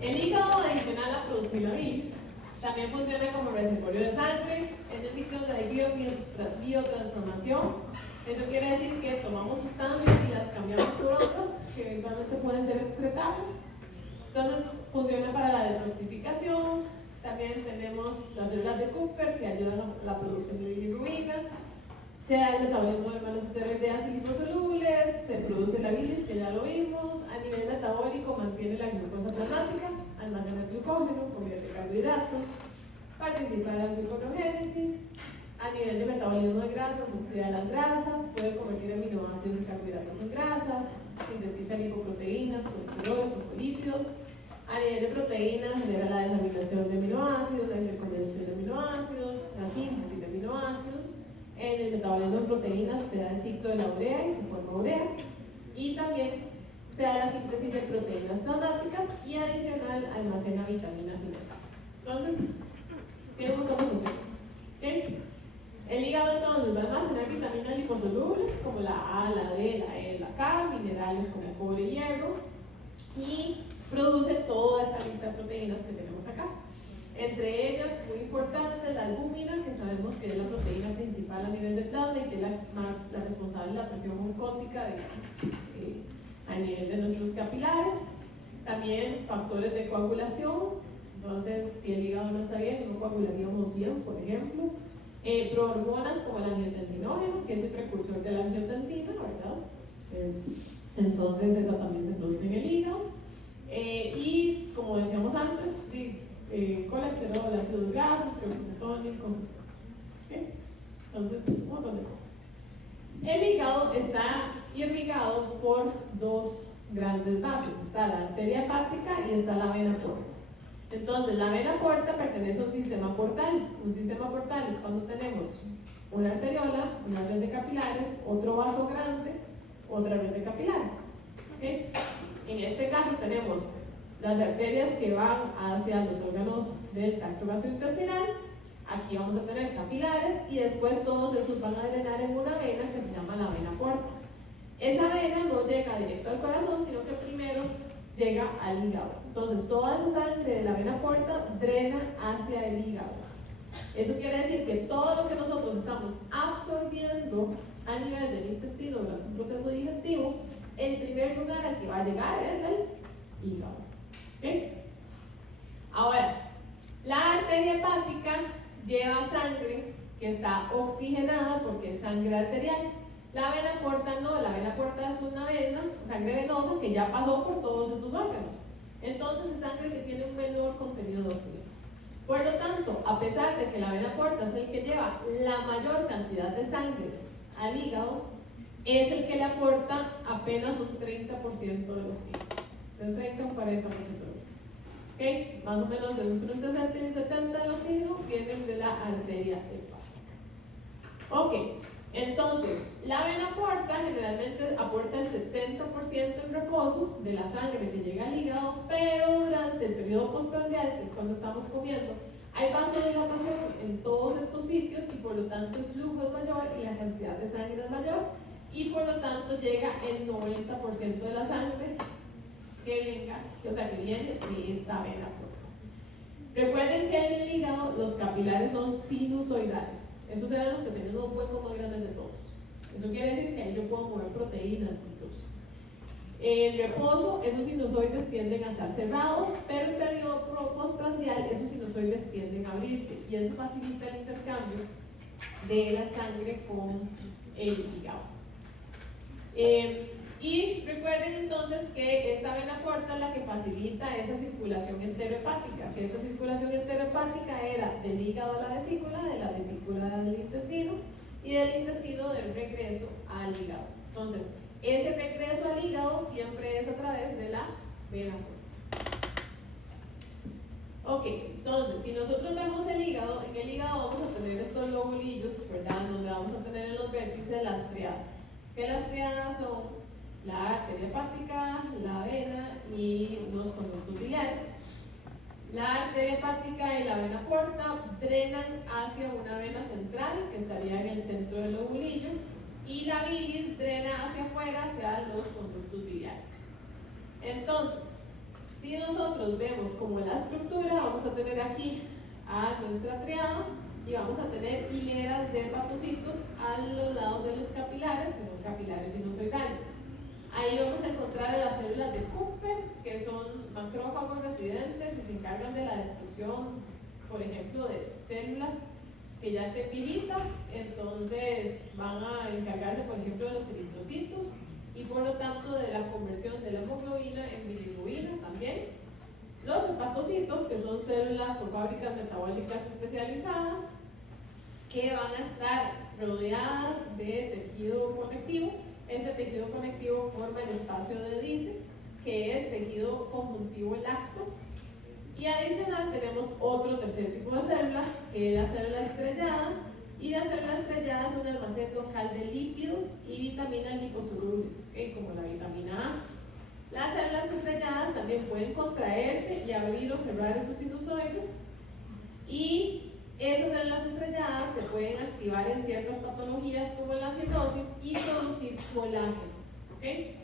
El hígado, adicional a producir la bilis, también funciona como reservorio de sangre, es el sitio donde hay biotransformación. Eso quiere decir que tomamos sustancias y las cambiamos por otras que eventualmente pueden ser excretables. Entonces funciona para la detoxificación. También tenemos las células de Kupffer que ayudan a la producción de bilirrubina. Se da el metabolismo de hermanos esteroideas y liposolubles, se produce la bilis, que ya lo vimos. A nivel metabólico mantiene la glucosa plasmática, almacena el glucógeno, convierte carbohidratos, participa de la gluconeogénesis. A nivel de metabolismo de grasas, oxida las grasas, puede convertir aminoácidos y carbohidratos en grasas, sintetiza lipoproteínas, colesterol, fosfolípidos. A nivel de proteínas, genera la desamilación de aminoácidos, la interconjugación de aminoácidos, la síntesis de aminoácidos. En el metabolismo de proteínas se da el ciclo de la urea y se forma urea. Y también se da la síntesis de proteínas plasmáticas y adicional almacena vitaminas y minerales. Entonces, tiene un montón de funciones. ¿Okay? El hígado entonces va a almacenar vitaminas liposolubles como la A, la D, la E, la K, minerales como cobre y hierro, y produce toda esa lista de proteínas que tenemos acá. Entre ellas, muy importante, la albúmina, que sabemos que es la proteína principal a nivel del plasma y que es la responsable de la presión oncótica, digamos, a nivel de nuestros capilares. También factores de coagulación. Entonces, si el hígado no está bien, no coagularíamos bien, por ejemplo. Prohormonas como el angiotensinógeno, que es el precursor de la angiotensina, ¿verdad? Entonces, esa también se produce en el hígado. Y, como decíamos antes, colesterol, ácidos grasos, cetotónicos, ¿okay? Entonces, un montón de cosas. El hígado está irrigado por dos grandes vasos. Está la arteria hepática y está la vena porta. Entonces, la vena porta pertenece a un sistema portal. Un sistema portal es cuando tenemos una arteriola, una red de capilares, otro vaso grande, otra red de capilares. ¿Okay? En este caso tenemos las arterias que van hacia los órganos del tracto gastrointestinal. Aquí vamos a tener capilares y después todos esos van a drenar en una vena que se llama la vena porta. Esa vena no llega directo al corazón, sino que primero llega al hígado. Entonces, toda esa sangre de la vena porta drena hacia el hígado. Eso quiere decir que todo lo que nosotros estamos absorbiendo a nivel del intestino durante un proceso digestivo, el primer lugar al que va a llegar es el hígado. ¿Okay? Ahora, la arteria hepática lleva sangre que está oxigenada porque es sangre arterial. La vena porta no, la vena porta es una vena, sangre venosa que ya pasó por todos estos órganos. Entonces es sangre que tiene un menor contenido de oxígeno. Por lo tanto, a pesar de que la vena porta es el que lleva la mayor cantidad de sangre al hígado, es el que le aporta apenas un 30% del oxígeno, de un 30 a un 40% del oxígeno. ¿Okay? Más o menos entre un 60 y un 70 del oxígeno vienen de la arteria hepática. Ok, entonces, la vena porta generalmente aporta el 70% en reposo de la sangre que llega al hígado, pero durante el periodo postprandial, que es cuando estamos comiendo, hay vasodilatación en todos estos sitios y por lo tanto el flujo es mayor y la cantidad de sangre es mayor y por lo tanto llega el 90% de la sangre que viene de esta vena porta. Recuerden que en el hígado los capilares son sinusoidales. Esos eran los que tenían los huecos más grandes de todos. Eso quiere decir que ahí yo puedo mover proteínas incluso. En reposo, esos sinusoides tienden a estar cerrados, pero en periodo postprandial esos sinusoides tienden a abrirse y eso facilita el intercambio de la sangre con el hígado. Y recuerden entonces que esta vena porta es la que facilita esa circulación enterohepática, que esa circulación enterohepática era del hígado a la vesícula, de la vesícula al intestino y del intestino del regreso al hígado. Entonces, ese regreso al hígado siempre es a través de la vena porta. Ok, entonces, si nosotros vemos el hígado, en el hígado vamos a tener estos lobulillos, ¿verdad? Donde vamos a tener en los vértices las triadas. ¿Qué las triadas son? La arteria hepática, la vena y los conductos biliares. La arteria hepática y la vena porta drenan hacia una vena central que estaría en el centro del lobulillo y la bilis drena hacia afuera, hacia los conductos biliares. Entonces, Si nosotros vemos como la estructura, vamos a tener aquí a nuestra triada y vamos a tener hileras de hepatocitos a los lados de los capilares, que son capilares sinusoidales. Ahí vamos a encontrar a las células de Kupfer, que son macrófagos residentes y se encargan de la destrucción, por ejemplo, de células que ya estén viejitas, entonces van a encargarse, por ejemplo, de los eritrocitos y por lo tanto de la conversión de la hemoglobina en bilirrubina también. Los hepatocitos, que son células o fábricas metabólicas especializadas, que van a estar rodeadas de tejido conectivo. Ese tejido conectivo forma el espacio de Dice, que es tejido conjuntivo laxo. Y adicional tenemos otro tercer tipo de célula, que es la célula estrellada. Y la célula estrellada es un almacén local de lípidos y vitaminas liposolubles, como la vitamina A. Las células estrelladas también pueden contraerse y abrir o cerrar esos sinusoides. Y esas células estrelladas se pueden activar en ciertas patologías como la cirrosis y producir colágeno. ¿Okay?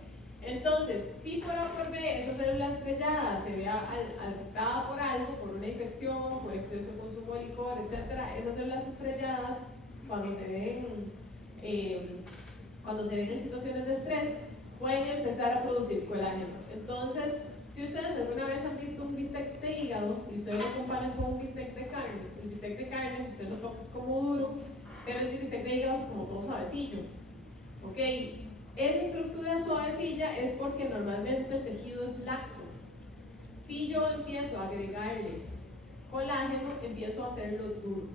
Entonces, si por A por B esa célula estrellada se ve afectada por algo, por una infección, por exceso de consumo de licor, etc., esas células estrelladas, cuando se ven en situaciones de estrés, pueden empezar a producir colágeno. Entonces, si ustedes alguna vez han visto un bistec de hígado y ustedes lo comparan con un bistec de carne, el bistec de carne, si usted lo toca, es como duro, pero el bistec de hígado es como todo suavecillo. ¿Ok? Esa estructura suavecilla es porque normalmente el tejido es laxo. Si yo empiezo a agregarle colágeno, empiezo a hacerlo duro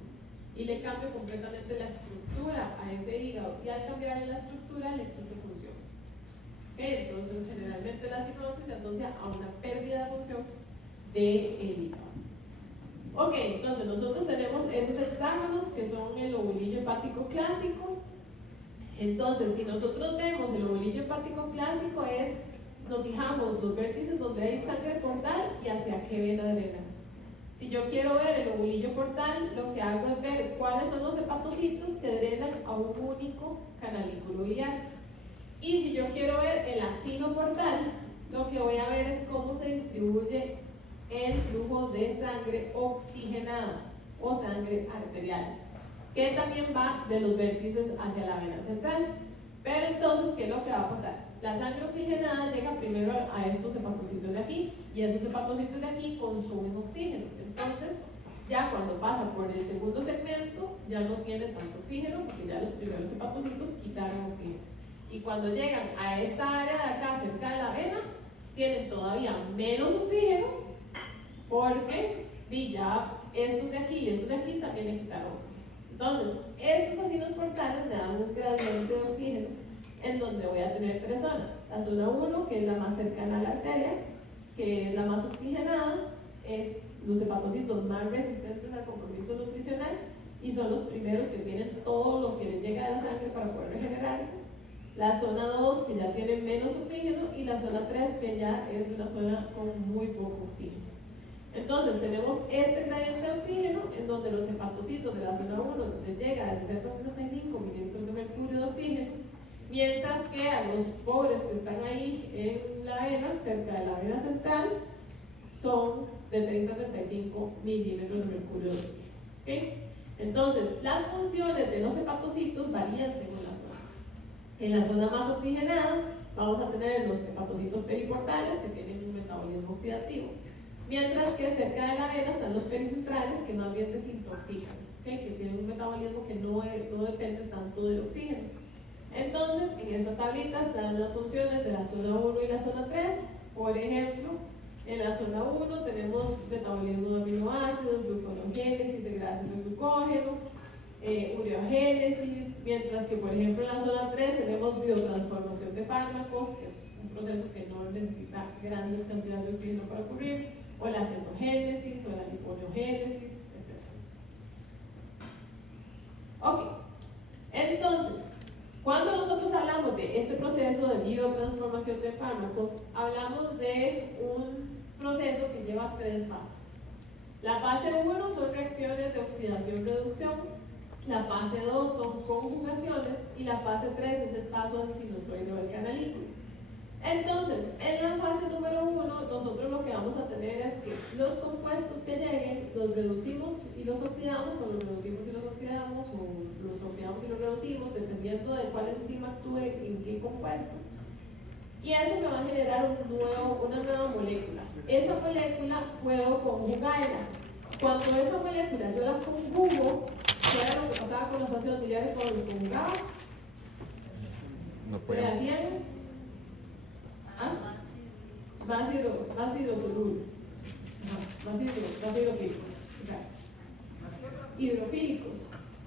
y le cambio completamente la estructura a ese hígado, y al cambiarle la estructura le quito función. Entonces, generalmente la cirrosis se asocia a una pérdida de función del hígado. Ok, entonces nosotros tenemos esos hexágonos que son el lobulillo hepático clásico. Entonces, si nosotros vemos el lobulillo hepático clásico, nos fijamos los vértices donde hay sangre portal y hacia qué vena drena. Si yo quiero ver el lobulillo portal, lo que hago es ver cuáles son los hepatocitos que drenan a un único canalículo biliar. Y si yo quiero ver el acino portal, lo que voy a ver es cómo se distribuye el flujo de sangre oxigenada o sangre arterial, que también va de los vértices hacia la vena central. Pero entonces, ¿qué es lo que va a pasar? La sangre oxigenada llega primero a estos hepatocitos de aquí, y esos hepatocitos de aquí consumen oxígeno. Entonces, ya cuando pasa por el segundo segmento, ya no tiene tanto oxígeno, porque ya los primeros hepatocitos quitaron oxígeno. Y cuando llegan a esta área de acá, cerca de la vena, tienen todavía menos oxígeno, porque ya estos de aquí y estos de aquí también le quitaron oxígeno. Entonces, estos acinos portales me dan un gradiente de oxígeno en donde voy a tener tres zonas. La zona 1, que es la más cercana a la arteria, que es la más oxigenada, es los hepatocitos más resistentes al compromiso nutricional y son los primeros que tienen todo lo que les llega de la sangre para poder regenerarse. La zona 2, que ya tiene menos oxígeno, y la zona 3, que ya es una zona con muy poco oxígeno. Entonces tenemos este gradiente de oxígeno en donde los hepatocitos de la zona 1 les llega de 60 a 65 mililitros de mercurio de oxígeno, mientras que a los pobres que están ahí en la vena, cerca de la vena central, son de 30 a 35 milímetros de mercurio de oxígeno. ¿Okay? Entonces, las funciones de los hepatocitos varían según la zona. En la zona más oxigenada vamos a tener los hepatocitos periportales, que tienen un metabolismo oxidativo, mientras que cerca de la vena están los pericentrales, que más bien desintoxican, ¿okay? Que tienen un metabolismo que no depende tanto del oxígeno. Entonces, en esta tablita están las funciones de la zona 1 y la zona 3. Por ejemplo, en la zona 1 tenemos metabolismo de aminoácidos, gluconeogénesis, degradación de glucógeno, ureogénesis, mientras que, por ejemplo, en la zona 3 tenemos biotransformación de fármacos, que es un proceso que no necesita grandes cantidades de oxígeno para ocurrir, o la cetogénesis, o la liponeogénesis, etc. Ok, entonces, cuando nosotros hablamos de este proceso de biotransformación de fármacos, hablamos de un proceso que lleva tres fases. La fase 1 son reacciones de oxidación-reducción, la fase 2 son conjugaciones y la fase 3 es el paso del sinusoide o del canalículo. Entonces, en la fase número 1, nosotros lo que vamos a tener es que los compuestos que lleguen los reducimos y los oxidamos, o los reducimos y los oxidamos, o los oxidamos y los reducimos, dependiendo de cuál enzima actúe en qué compuesto. Y eso me va a generar una nueva molécula. Esa molécula puedo conjugarla. Cuando esa molécula yo la conjugo, ¿qué era lo que pasaba con los ácidos biliares cuando los conjugaba? No ¿Se hacían? ¿Ah? Más hidrosolubles. Más hidrofílicos. Exacto. Hidrofílicos.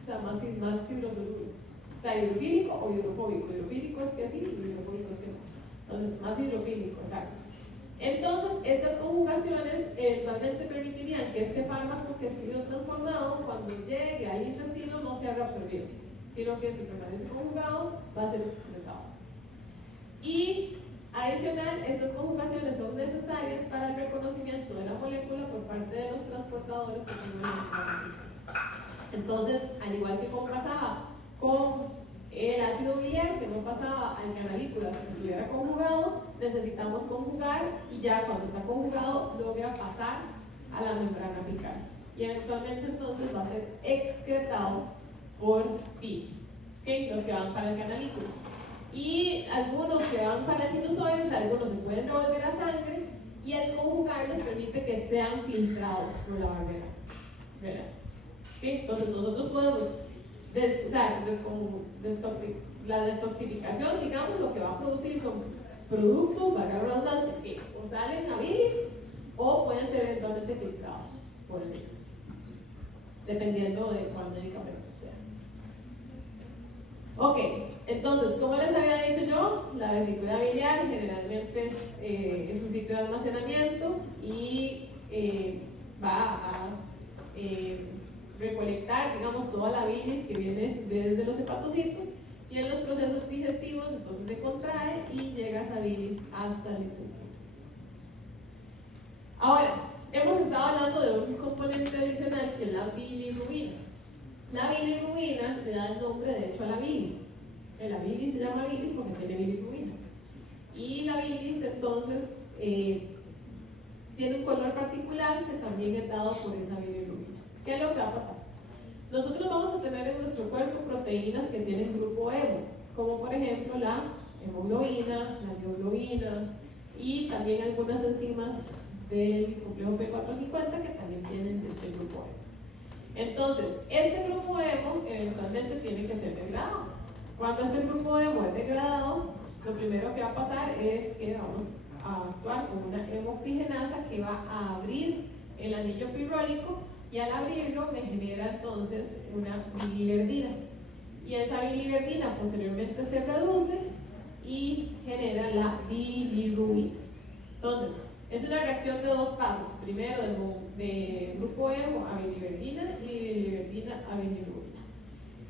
O sea, más hidrosolubles. O sea, hidrofílico o hidrofóbico. Hidrofílico es que sí y hidrofóbico es que no. Entonces, más hidrofílico, exacto. Entonces, estas conjugaciones eventualmente permitirían que este fármaco que ha sido transformado, cuando llegue al intestino, no sea reabsorbido, sino que si permanece conjugado, va a ser excretado. Y adicional, estas conjugaciones son necesarias para el reconocimiento de la molécula por parte de los transportadores que tienen el fármaco. Entonces, al igual que como pasaba con el ácido biliar, que no pasaba al canalículas que estuviera conjugado, necesitamos conjugar y ya cuando está conjugado logra pasar a la membrana apical. Y eventualmente entonces va a ser excretado por bilis, ¿okay? Los que van para el canalículo. Y algunos que van para el sinusoide, o sea, algunos se pueden devolver a sangre y el conjugarlos permite que sean filtrados por la barrera. ¿Verdad? ¿Okay? Entonces nosotros podemos la detoxificación, digamos, lo que va a producir son productos, valga la redundancia, que o salen a bilis o pueden ser eventualmente filtrados por el riñón, dependiendo de cuál medicamento sea. Ok, entonces, como les había dicho yo, la vesícula biliar generalmente es un sitio de almacenamiento y va a recolectar, digamos, toda la bilis que viene desde los hepatocitos y en los procesos digestivos entonces se contrae y llega esa bilis hasta el intestino. Ahora, hemos estado hablando de un componente adicional que es la bilirrubina. La bilirrubina le da el nombre de hecho a la bilis. La bilis se llama bilis porque tiene bilirrubina. Y la bilis entonces tiene un color particular que también es dado por esa bilirrubina. ¿Qué es lo que va a pasar? Nosotros vamos a tener en nuestro cuerpo proteínas que tienen grupo hemo, como por ejemplo la hemoglobina, la mioglobina y también algunas enzimas del complejo P450 que también tienen este grupo hemo. Entonces, este grupo hemo eventualmente tiene que ser degradado. Cuando este grupo hemo es degradado, lo primero que va a pasar es que vamos a actuar con una hemoxigenasa que va a abrir el anillo fibrólico y al abrirlo me genera entonces una biliverdina. Y esa biliverdina posteriormente se reduce y genera la bilirrubina. Entonces, es una reacción de dos pasos. Primero de grupo hemo a biliverdina y de biliverdina a bilirrubina.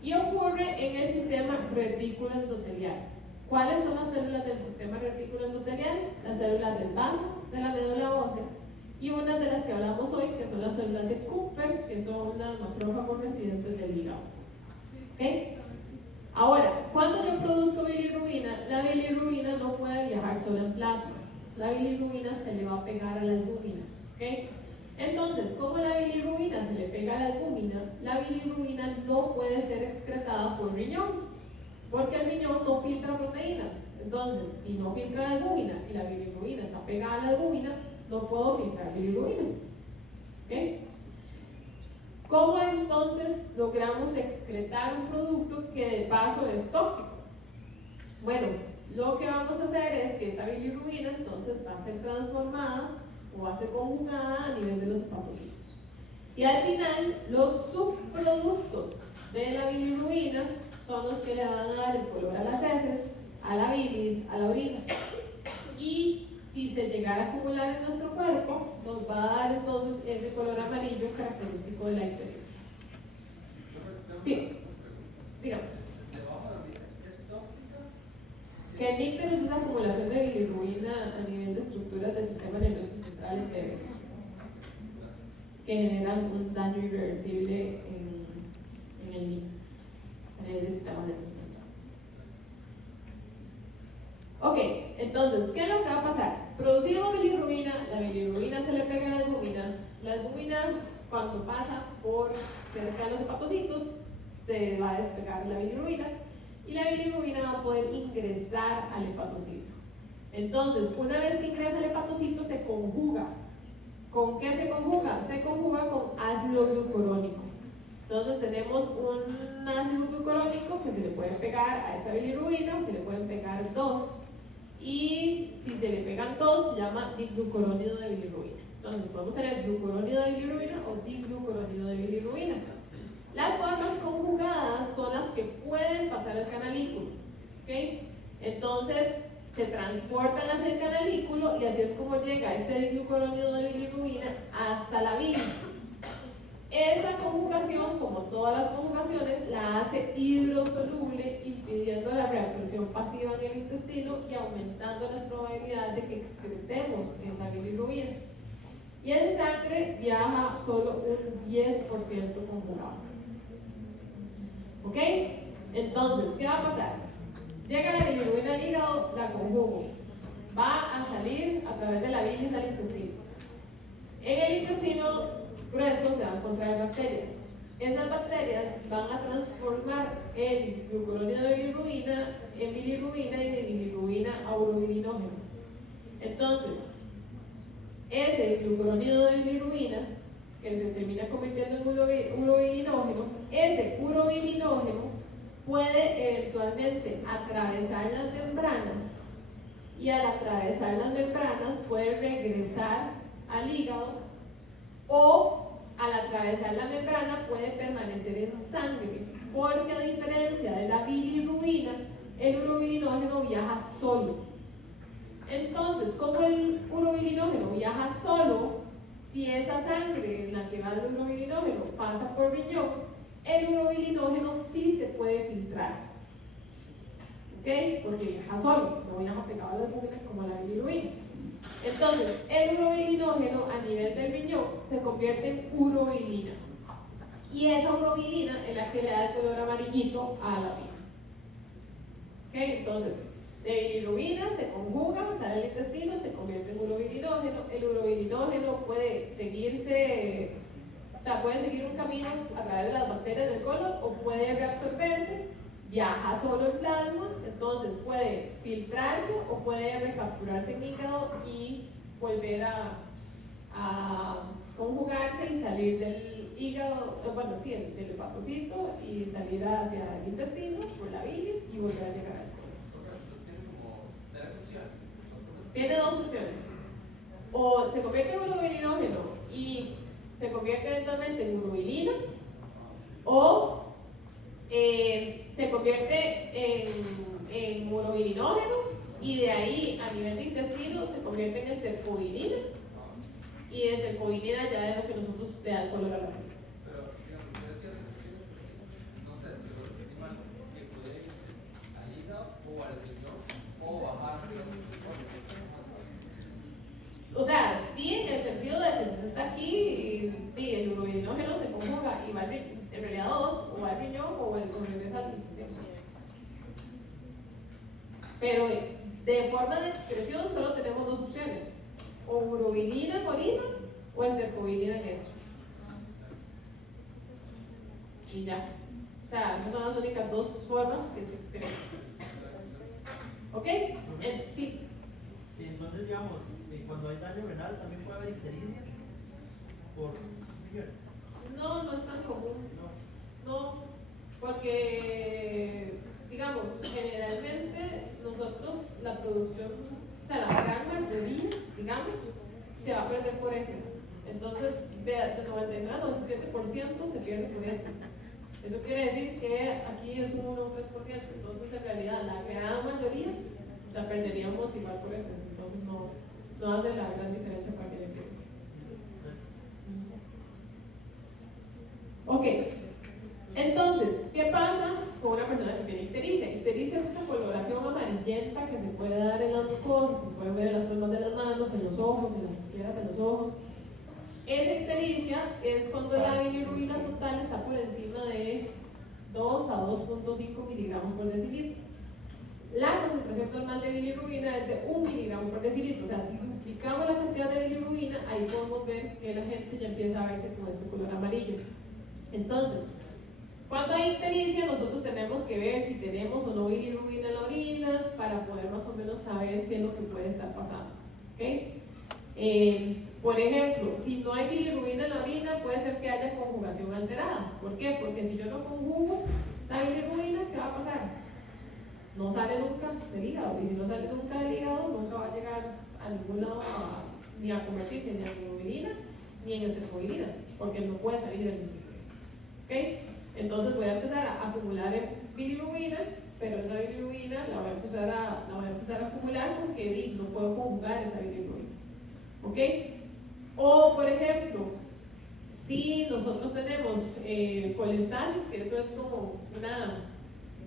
Y ocurre en el sistema retículo endotelial. ¿Cuáles son las células del sistema retículo endotelial? Las células del vaso, de la médula ósea, y unas de las que hablamos hoy, que son las células de Kupffer, que son las macrófagos residentes del hígado. ¿Okay? Ahora, cuando yo produzco bilirrubina, la bilirrubina no puede viajar sola en plasma. La bilirrubina se le va a pegar a la albúmina. ¿Okay? Entonces, como la bilirrubina se le pega a la bilirrubina no puede ser excretada por riñón, porque el riñón no filtra proteínas. Entonces, si no filtra la albúmina y la bilirrubina está pegada a la albúmina, no puedo filtrar bilirrubina. ¿Okay? ¿Cómo entonces logramos excretar un producto que de paso es tóxico? Bueno, lo que vamos a hacer es que esta bilirrubina entonces va a ser transformada o va a ser conjugada a nivel de los hepatocitos. Y al final, los subproductos de la bilirrubina son los que le van a dar el color a las heces, a la bilis, a la orina. Y si se llegara a acumular en nuestro cuerpo, nos va a dar entonces ese color amarillo característico de la ictericia. Sí, dígame. ¿Es tóxica? Que el ictericia es esa acumulación de bilirrubina a nivel de estructuras del sistema nervioso central en bebés, que generan un daño irreversible en el niño, a nivel del sistema nervioso central. Ok, entonces, ¿qué es lo que va a pasar? Producimos bilirrubina, la bilirrubina La albúmina, cuando pasa por cerca de los hepatocitos, se va a despegar la bilirrubina y la bilirrubina va a poder ingresar al hepatocito. Entonces, una vez que ingresa al hepatocito, se conjuga. ¿Con qué se conjuga? Se conjuga con ácido glucurónico. Entonces tenemos un ácido glucurónico que se le puede pegar a esa bilirrubina o se le pueden pegar dos. Y si se le pegan dos, se llama diglucurónido de bilirrubina. Entonces podemos tener glucurónido de bilirrubina o diglucurónido de bilirrubina. Las formas conjugadas son las que pueden pasar al canalículo. ¿Okay? Entonces se transportan hacia el canalículo y así es como llega este diglucurónido de bilirrubina hasta la bilis. Esta conjugación, como todas las conjugaciones, la hace hidrosoluble, impidiendo la reabsorción pasiva en el intestino y aumentando las probabilidades de que excretemos esa bilirrubina. Y en sangre viaja solo un 10% conjugado. ¿Ok? Entonces, ¿qué va a pasar? Llega la bilirrubina al hígado, la conjugo. Va a salir a través de la bilis al intestino. En el intestino grueso se van a encontrar bacterias. Esas bacterias van a transformar el glucurónido de bilirrubina en bilirrubina y de bilirrubina a urobilinógeno. Entonces, ese glucurónido de bilirrubina, que se termina convirtiendo en urobilinógeno, ese urobilinógeno puede eventualmente atravesar las membranas y al atravesar las membranas puede regresar al hígado o al atravesar la membrana puede permanecer en sangre, porque a diferencia de la bilirrubina, el urobilinógeno viaja solo. Entonces, como el urobilinógeno viaja solo, si esa sangre en la que va el urobilinógeno pasa por riñón, el urobilinógeno sí se puede filtrar. ¿Ok? Porque viaja solo, no viaja pegado a las albúmina como la bilirrubina. Entonces, el urobilinógeno a nivel del riñón se convierte en urobilina. Y esa urobilina es la que le da el color amarillito a la vida. ¿Ok? Entonces, de bilirrubina se conjuga, sale del intestino, se convierte en urobilinógeno. El urobilinógeno puede seguirse, o sea, puede seguir un camino a través de las bacterias del colon o puede reabsorberse, viaja solo en plasma, entonces puede filtrarse o puede recapturarse en hígado y volver a conjugarse y salir del hígado, bueno, sí, del hepatocito y salir hacia el intestino por la bilis y volver a llegar al colon. Tiene dos opciones. O se convierte en urobilinógeno y se convierte eventualmente en urobilina, o se convierte en urobilinógeno y de ahí a nivel de intestino se convierte en estercobilina y estercobilina ya es lo que nosotros le da el color a las heces. Pero, digamos, es cierto que no sé, se lo repetí mal, que puede irse al hígado o al riñón o bajar. O sea, sí, en el sentido de que si usted está aquí y el urobilinógeno se conjuga y va en realidad dos, o al riñón o regresa al intestino. Pero de forma de excreción solo tenemos dos opciones: o urobilina en orina o estercobilina en heces. Y ya. O sea, esas son las únicas dos formas que se excretan. ¿Ok? Sí. Y entonces, digamos, cuando hay daño renal también puede haber ictericia por riñones. No, no es tan común. No, porque, digamos, generalmente nosotros la producción, o sea, la gran mayoría, digamos, se va a perder por heces. Entonces, vea, de 99 al 97% se pierde por heces. Eso quiere decir que aquí es un 1 o un 3%. Entonces, en realidad, la gran mayoría la perderíamos igual por heces. Entonces, no hace la gran diferencia para que le pierdas. Ok. Entonces, ¿qué pasa con una persona que tiene ictericia? Ictericia es esta coloración amarillenta que se puede dar en las mucosas, que se puede ver en las palmas de las manos, en los ojos, en las escleras de los ojos. Esa ictericia es cuando la bilirrubina total está por encima de 2 a 2.5 miligramos por decilitro. La concentración normal de bilirrubina es de 1 miligramo por decilitro, o sea, si multiplicamos la cantidad de bilirrubina, ahí podemos ver que la gente ya empieza a verse con este color amarillo. Entonces, cuando hay ictericia, nosotros tenemos que ver si tenemos o no bilirrubina en la orina para poder más o menos saber qué es lo que puede estar pasando. ¿Okay? Por ejemplo, si no hay bilirrubina en la orina, puede ser que haya conjugación alterada. ¿Por qué? Porque si yo no conjugo la bilirrubina, ¿qué va a pasar? No sale nunca del hígado, y si no sale nunca del hígado, nunca va a llegar a ningún lado ni a convertirse ni en bilirrubina ni en estercobilina, porque no puede salir del intestino. ¿Okay? Entonces voy a empezar a acumular bilirrubina, pero esa bilirrubina la voy a empezar a acumular porque no puedo conjugar esa bilirrubina. ¿Ok? O por ejemplo, si nosotros tenemos colestasis, que eso es como una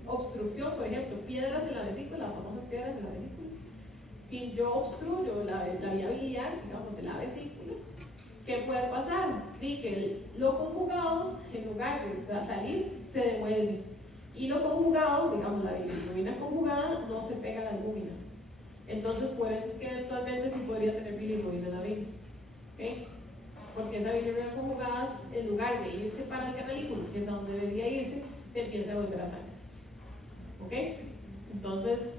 obstrucción, por ejemplo, piedras en la vesícula, las famosas piedras en la vesícula. Si yo obstruyo la vía biliar, digamos, de la vesícula, ¿qué puede pasar? Sí, que lo conjugado, en lugar de salir, se devuelve. Y lo conjugado, digamos, la bilirrubina conjugada, no se pega a la albúmina. Entonces, por eso es que eventualmente sí podría tener bilirrubina en la orina. ¿Okay? Porque esa bilirrubina conjugada, en lugar de irse para el canalículo, que es a donde debería irse, se empieza a volver a sangre. ¿Ok? Entonces,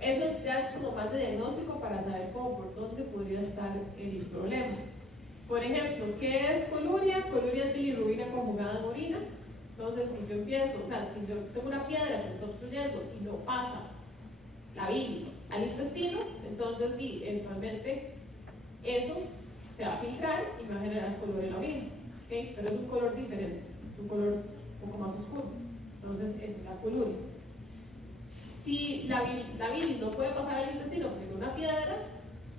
eso ya es como más de diagnóstico para saber cómo, por dónde podría estar el problema. Por ejemplo, ¿qué es coluria? Coluria es bilirrubina conjugada en orina. Entonces, si yo empiezo, o sea, si yo tengo una piedra que está obstruyendo y no pasa la bilis al intestino, entonces eventualmente eso se va a filtrar y me va a generar color en la orina. ¿Okay? Pero es un color diferente, es un color un poco más oscuro. Entonces, esa es la coluria. Si la bilis no puede pasar al intestino porque es una piedra,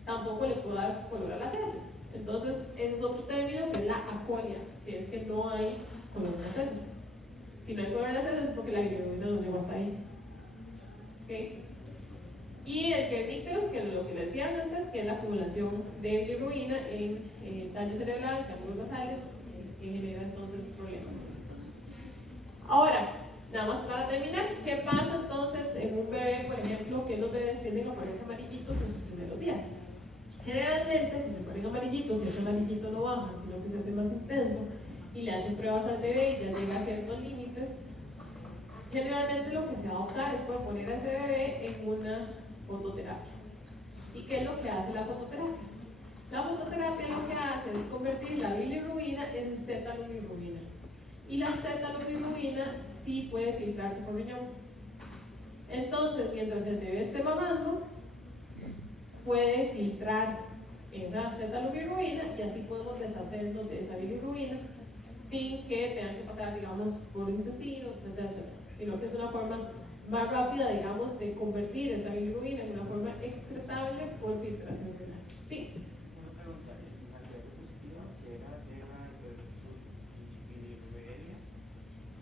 tampoco le puedo dar color a las heces. Entonces, ese es otro término que es la aconia, que es que no hay color en las heces. Si no hay color en las heces es porque la bilirrubina no llegó hasta ahí. ¿Okay? Y el kernícteros, que es lo que les decía antes, que es la acumulación de bilirrubina en daño cerebral, cálculos basales, que genera entonces problemas. Ahora, nada más para terminar, ¿qué pasa entonces en un bebé, por ejemplo, que los bebés tienden a ponerse amarillitos en sus primeros días? Generalmente, si se ponen amarillitos y ese amarillito no baja, sino que se hace más intenso y le hacen pruebas al bebé y ya llega a ciertos límites, generalmente lo que se va a optar es por poner a ese bebé en una fototerapia. ¿Y qué es lo que hace la fototerapia? La fototerapia lo que hace es convertir la bilirrubina en cetalbilirrubina. Y la cetalbilirrubina sí puede filtrarse por riñón. Entonces, mientras el bebé esté mamando, puede filtrar esa cetalbilirrubina y así podemos deshacernos de esa bilirrubina sin que tengan que pasar, digamos, por el intestino, etcétera, etcétera, sino que es una forma más rápida, digamos, de convertir esa bilirrubina en una forma excretable por filtración renal. ¿Sí? Una pregunta, en la terapia positiva, que era bilirrubinemia,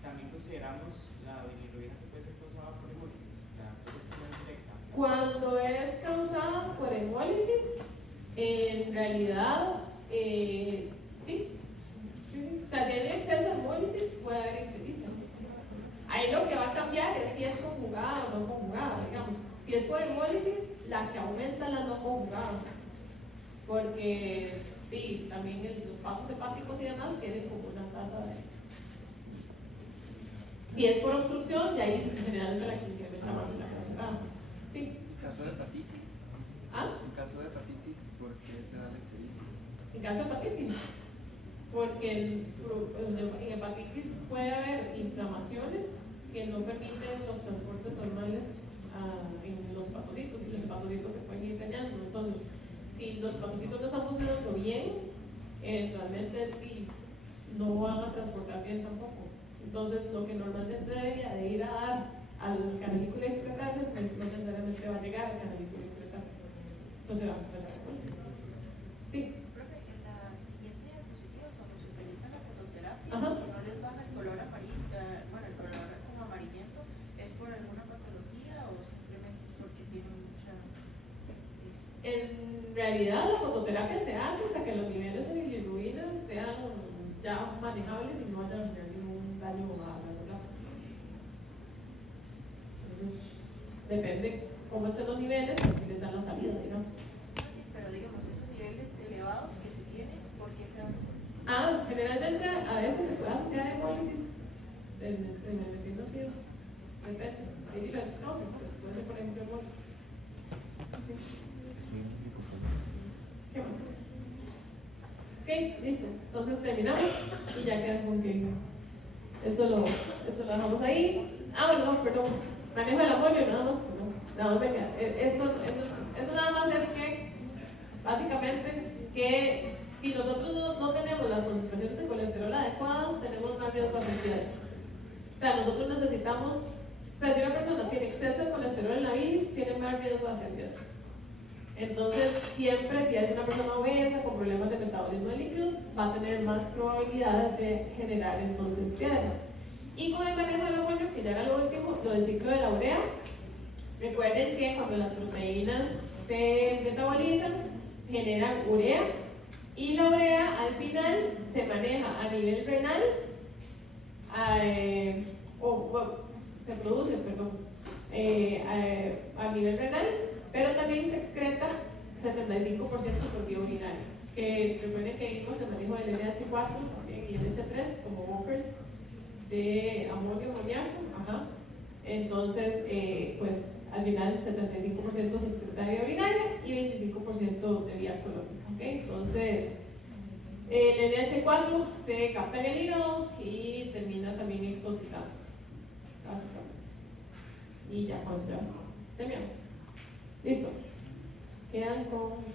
también consideramos la bilirrubina que puede ser causada por hemólisis, la producción directa. Cuando es causada por hemólisis, en realidad, sí. O sea, si hay exceso de hemólisis, puede haber ictericia. Ahí lo que va a cambiar es si es conjugada o no conjugada, digamos. Si es por hemólisis, la que aumenta la no conjugada. Porque sí, también los pasos hepáticos y demás tienen como una tasa de... Si es por obstrucción, ya ahí generalmente la que incrementa más es la conjugada. Sí. En caso de hepatitis. ¿Ah? En caso de hepatitis, ¿por qué se da la ictericia? En caso de hepatitis. Porque en hepatitis puede haber inflamaciones que no permiten los transportes normales en los hepatocitos y los hepatocitos se pueden ir dañando. Entonces, si los hepatocitos no están funcionando bien, eventualmente no van a transportar bien tampoco. Entonces, lo que normalmente debería de ir a dar al canalículo y excretarse, pues no necesariamente va a llegar al canalículo y excretarse. Entonces va a empezar a poner. Sí. En la siguiente diapositiva, cuando se utiliza la fototerapia, Ajá. que no les baja el color amarillo, bueno, el color como amarillento, ¿es por alguna patología o simplemente es porque tiene mucha... En realidad, la fototerapia se hace hasta que los niveles de bilirrubina sean ya manejables y no haya ningún daño a largo plazo. Entonces, depende cómo estén los niveles, así les dan la salida, digamos. No, sí, pero digamos, es el vecino ácido. Depende, hay diferentes causas, pero puede ser por ejemplo hemolis. ¿Qué más? Ok, listo. Entonces terminamos y ya quedan con que esto lo dejamos ahí. Ah, bueno, no, perdón. Manejo del amonio, nada más. Nada más venga. Esto nada más es que, básicamente, que si nosotros no tenemos las concentraciones de colesterol adecuadas, tenemos más riesgo a enfermedades. O sea, nosotros necesitamos, o sea, si una persona tiene exceso de colesterol en la bilis, tiene más riesgo a enfermedades. Entonces, siempre si es una persona obesa con problemas de metabolismo de lípidos, va a tener más probabilidad de generar entonces piedras. Y con el manejo del amonio, que ya era lo último, lo del ciclo de la urea, recuerden que cuando las proteínas se metabolizan, generan urea, y la urea al final se maneja a nivel renal, se produce, perdón, a nivel renal, pero también se excreta 75% por vía urinaria. Que recuerden que vimos el manejo del NH4 y el NH3 como buffers de amonio, amoníaco. Ajá. Entonces, pues al final 75% se excreta de vía urinaria y 25% de vía colónica. ¿Okay? Entonces, el NH4 se capta en el hígado y termina también exocitándose, básicamente. Y ya, pues ya terminamos. Listo. Quedan con